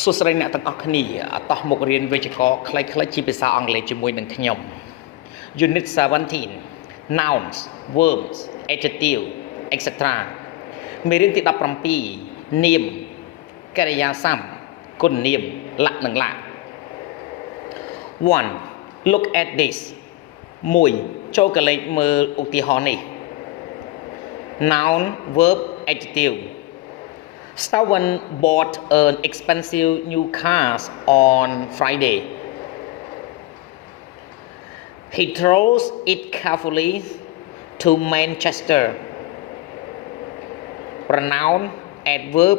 សួស្តីអ្នកទាំងអស់គ្នាតោះមករៀនវេយ្យាករណ៍ខ្លីៗជាភាសាអង់គ្លេសជាមួយនឹងខ្ញុំ Unit 17 Nouns Verbs Adjective etc មេរៀនទី17នាមកិរិយាសព្ទគុណនាមលក្ខណៈលក្ខ 1. Look at this 1. ចូលកលេចមើលឧទាហរណ៍នេះ Noun Verb Adjective Sreyoun bought an expensive new car on Friday. He drove it carefully to Manchester. Pronoun, adverb,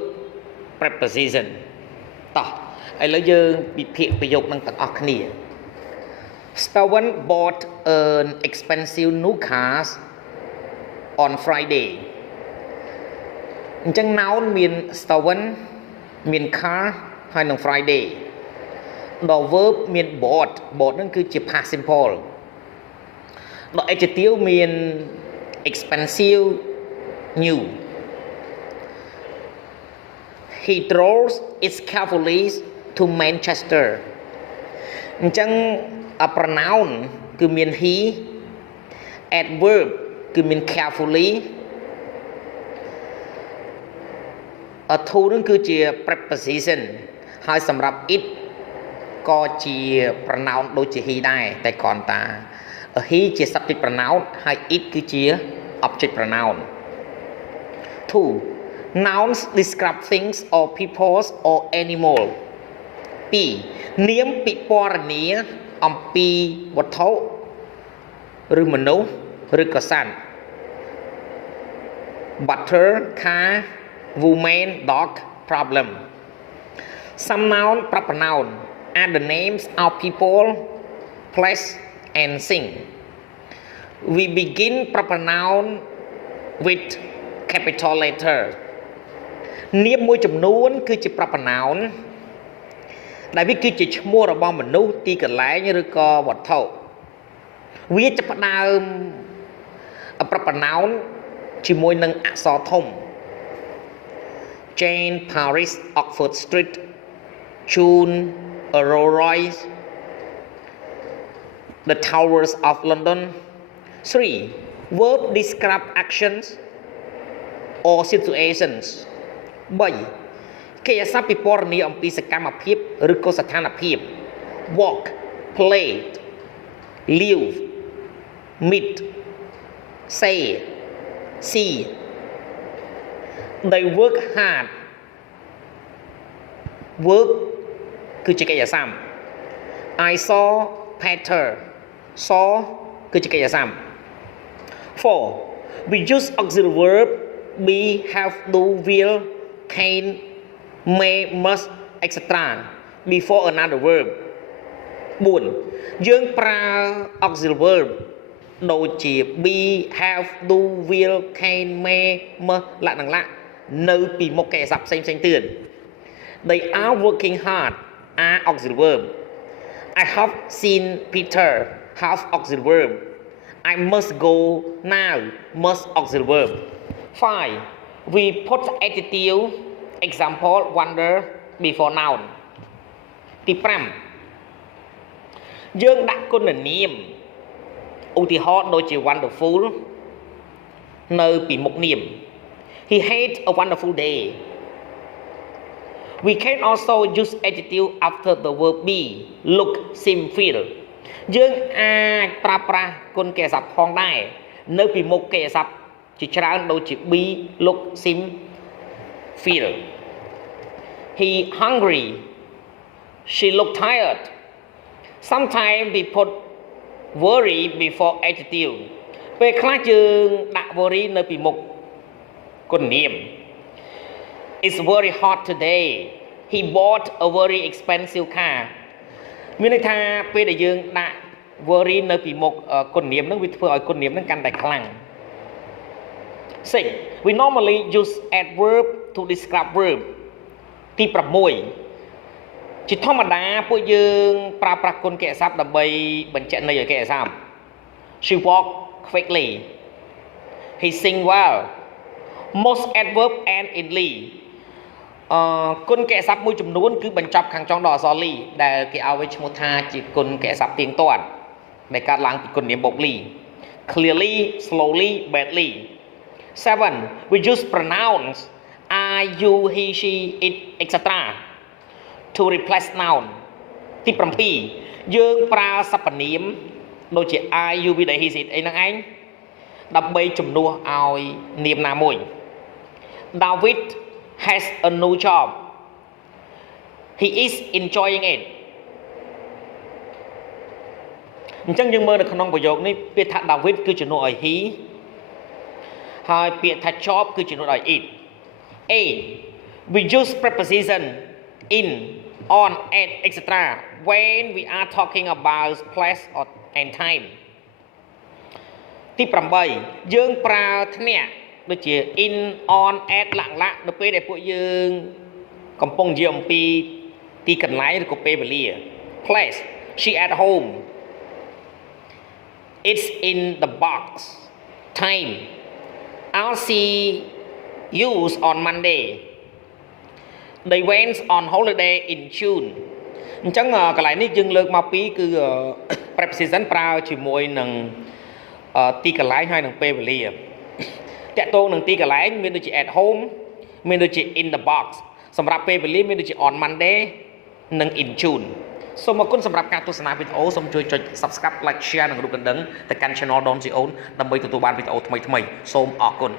preposition. តោះឥឡូវយើងវិភាគប្រយោគនឹងទាំងអស់គ្នា Sreyoun bought an expensive new car on Friday. អញ្ចឹង noun មាន Sreyoun មាន car ហើយនឹង Friday ដល់ verb មាន bought ហ្នឹងគឺជា past simple ដល់ adjective មាន expensive new He drove it carefully to Manchester អញ្ចឹង pronoun គឺមាន he adverb គឺមាន carefully to នឹងគឺជា preposition ហើយសម្រាប់ it ក៏ជា pronoun ដូចជា he ដែរតែគ្រាន់តែ he ជា subject pronoun ហើយ it គឺជា object pronoun 2. Nouns describe things or people or animal 2. នាមពិពណ៌នាអំពីវត្ថុឬមនុស្សឬក៏សត្វ butter car woman dog problem some noun proper noun are the names of people place and thing we begin proper noun with capital letter នាមមួយចំនួនគឺជា proper noun ដែលវាគឺជាឈ្មោះរបស់មនុស្សទីកន្លែងឬក៏វត្ថុវាចាប់ផ្ដើម proper noun ជាមួយនឹងអក្សរធំJane, Paris, Oxford Street, June, Rolls Royce, the Towers of London. 3. Verb describe actions or situations. 3. កិរិយាសព្ទពិពណ៌នាអំពីសកម្មភាពឬក៏ស្ថានភាព walk, play, live, meet, say, see. They work hard work គឺជាកិរិយាសព្ទ I saw Peter saw គឺជាកិរិយាសព្ទ 4. We use auxiliary verb be have do will can may must etc before another verb 4. យើងប្រើ auxiliary verb ដូចជា be have do will can may must លក្ខណៈលក្ខនៅពីមុខកិរិយាសព្ទផ្សេងៗទៀត They are working hard are auxiliary verb I have seen Peter have auxiliary verb I must go now must auxiliary verb 5. We put adjective example wonder before noun ទី 5 យើងដាក់គុណនាមឧទាហរណ៍ដូចជា wonderful នៅពីមុខនាមHe had a wonderful day. We can also use adjective after the verb be. Look, seem, feel. យើងអាចប្រើប្រាស់គុណកិរិយាសព្ទផងដែរនៅពីមុខកិរិយាសព្ទជាច្រើនដូចជា be, look, seem, feel. He hungry. She looked tired. Sometimes we put worry before adjective. ពេលខ្លះយើងដាក់ worry នៅពីមុខគុណនាម It's very hot today. He bought a very expensive car. មានន័យថាពេលដែលយើងដាក់ worry នៅពីមុខគុណនាមហ្នឹងវាធ្វើឲ្យគុណនាមហ្នឹងកាន់តែខ្លាំង 6. We normally use adverb to describe verb ទី 6 ជាធម្មតាពួកយើងប្រើប្រាស់គុណកិរិយាសព្ទដើម្បីបញ្ជាក់ន័យឲ្យកិរិយាសព្ទ She walked quickly. He sing well. Most adverb end in ly គុណកែស័ព្ទមួយចំនួនគឺបញ្ចប់ខាងចុងដល់អក្សរលីដែលគេឲ្យវាឈ្មោះថាជាគុណកែស័ព្ទទៀងទាត់ដែលកើតឡើងពីគុណនាមបូកលី clearly slowly badly 7 we use pronouns I you he she it etc to replace noun ទី7យើងប្រើសព្វនាមដូចជា I you we they he it អីហ្នឹងឯងដើម្បីជំនួសឲ្យនាមណាមួយ David has a new job he is enjoying it អញ្ចឹងយើងមើលនៅក្នុងប្រយោគនេះពាក្យថា David គឺជំនួសឲ្យ he ហើយពាក្យថា job គឺជំនួសឲ្យ it A we use preposition in on at etc when we are talking about place or and time ទី8យើងប្រើធ្នាក់ដូចជា in on at លក្ខណៈនៅពេលដែលពួកយើងកំពុងនិយាយអំពីទីកន្លែងឬក៏ពេលវេលា place she at home it's in the box time I'll see you on Monday they went on holiday in June អញ្ចឹងកន្លែងនេះយើងលើកមកពីគឺ preposition ប្រើជាមួយនឹងទីកន្លែងហើយនឹងពេលវេលាតកតងនឹងទីកន្លែងមានដូចជា at home មានដូចជា in the box សម្រាប់ពេលវេលាមានដូចជា on Monday និង in June សូមអរគុណសម្រាប់ការទស្សនាវីដេអូសូមជួយចុច Subscribe Like Share និងរូបកណ្ដឹងទៅកាន់ Channel Don Sreyoun ដើម្បីទទួលបានវីដេអូថ្មីៗសូមអរគុណ